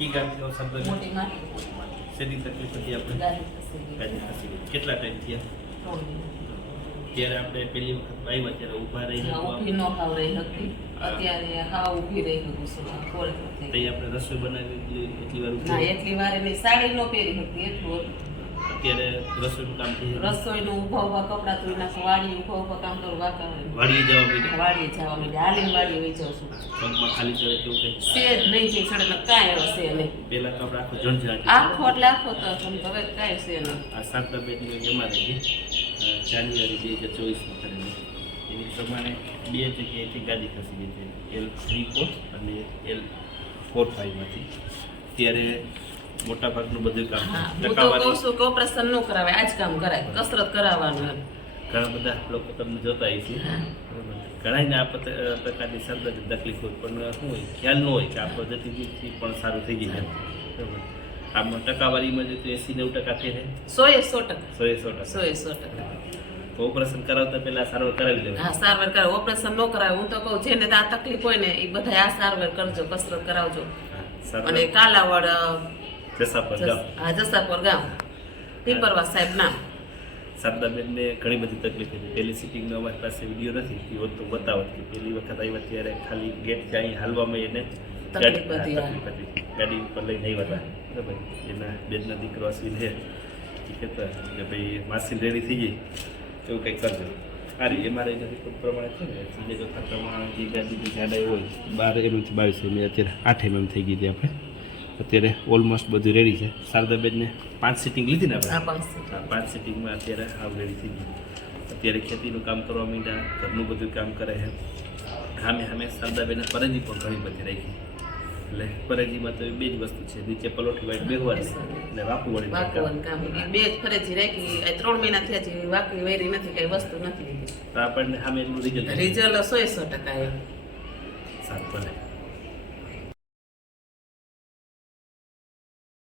કી આવો શબ્દ મોટી શેની તકલીફ હતી આપણે. કેટલા ટાઈમ થયા? ત્યારે આપણે પહેલી વખત આવ્યા ત્યારે ઊભા રહીને હા, ઊભી ન ખાવ રહી હતી. અત્યારે હા ઊભી રહી હતી થઈ તઈ આપણે રસોઈ બનાવી એટલી એટલી વાર ના એટલી વાર એટલે સાડી નો પહેરી હતી એટલું હતું. અત્યારે રસોઈનું કામ થઈ. રસોઈનું ઊભા ઊભા કપડાં ધોઈ નાખું વાડી ઊભા ઊભા કામ કરું વાંકા હોય. વાડીએ જવા માંડ્યા વાડીએ જવા માંડ્યા હાલીને વાડીએ વહી જાઉં છું. પગમાં ખાલી ચડે કેવું કંઈ? છે જ નહીં છે સડે કાંઈ હવે છે નહીં. પહેલા તો આપણે જણ આખો એટલે આખો તો હવે કાંઈ છે નહીં. આ સાતના બેડની જમા રહી જાન્યુઆરી બે હજાર ચોવીસમાં કરેલી. એની પ્રમાણે બે જગ્યાએથી ગાદી ખસી ગઈ છે. એલ થ્રી ફોર અને એલ ફોર ફાઇવમાંથી ત્યારે મોટાભાગનું બધું કામ હું તો કહું છું કે ઓપરેશન ન કરાવે આ જ કામ કરાય કસરત કરાવવાનું એમ. ઘણા બધા લોકો તમને જોતા હોય છે. ઘણાને આ પ્રકારની શબ્દ તકલીફ હોય પણ શું હોય ખ્યાલ ન હોય કે આ પદ્ધતિથી પણ સારું થઈ જાય બરાબર. આમાં ટકાવારીમાં જોઈએ તો એસી નેવું ટકા ફેરે સો એ સો ટકા. સો એ સો ટકા. સો એ સો ટકા. તો ઓપરેશન કરાવતા પહેલા સારવાર કરાવી લેવાય હા સારવાર કરાવે. ઓપરેશન ન કરાવે હું તો કહું જેને આ તકલીફ હોય ને એ બધા આ સારવાર કરજો કસરત કરાવજો. અને કાલાવડ અ, પર ગામ. હા જસાપુર ગામ. પીપરવા સાહેબ નામ. શારદાબેનને ઘણી બધી તકલીફ હતી. પહેલી સિટિંગનો અમારી પાસે વીડિયો નથી. એ તો બતાવત કે પહેલી વખત આવ્યા ત્યારે ખાલી ગેટ ત્યાં હાલવામાં એને ગાડી- ગાડી ઉપર લઈને આવ્યા હતા. બરાબર. એના બેનના દીકરો અશ્વિન એ કહેતા કે ભાઈ માસી રેડી થઈ ગઈ. એવું કંઈક કરજો. સારી એ મારે એના પ્રમાણે છે ને જો ખાતામાં જે ગાડીની જાડાઈ હોય બાર એમએમથી બાવીસ એમ અત્યારે આઠ એમએમ થઈ ગઈ હતી આપણે. અત્યારે ઓલમોસ્ટ બધું રેડી છે. શારદાબેનને પાંચ સિટિંગ લીધી ને આપણે? પાંચ સિટિંગમાં અત્યારે હાવ રેડી થઈ ગઈ. અત્યારે ખેતીનું કામ કરવા માંડ્યા ઘરનું બધું કામ કરે છે. સામે સામે શારદાબેને પરેજી પણ ઘણી બધી રાખી. એટલે પરેજીમાં તો બે જ વસ્તુ છે. નીચે પલોઠી વાળી બેહવાની અને વાપુ વાળી કામ. બે જ ફરજી રાખી. ત્રણ મહિના થયા છે વાકવી વેરી નથી કઈ વસ્તુ નથી તો આપણને સામે એનું રિઝલ્ટ રિઝલ્ટ સો સો ટકા સારું ભલે.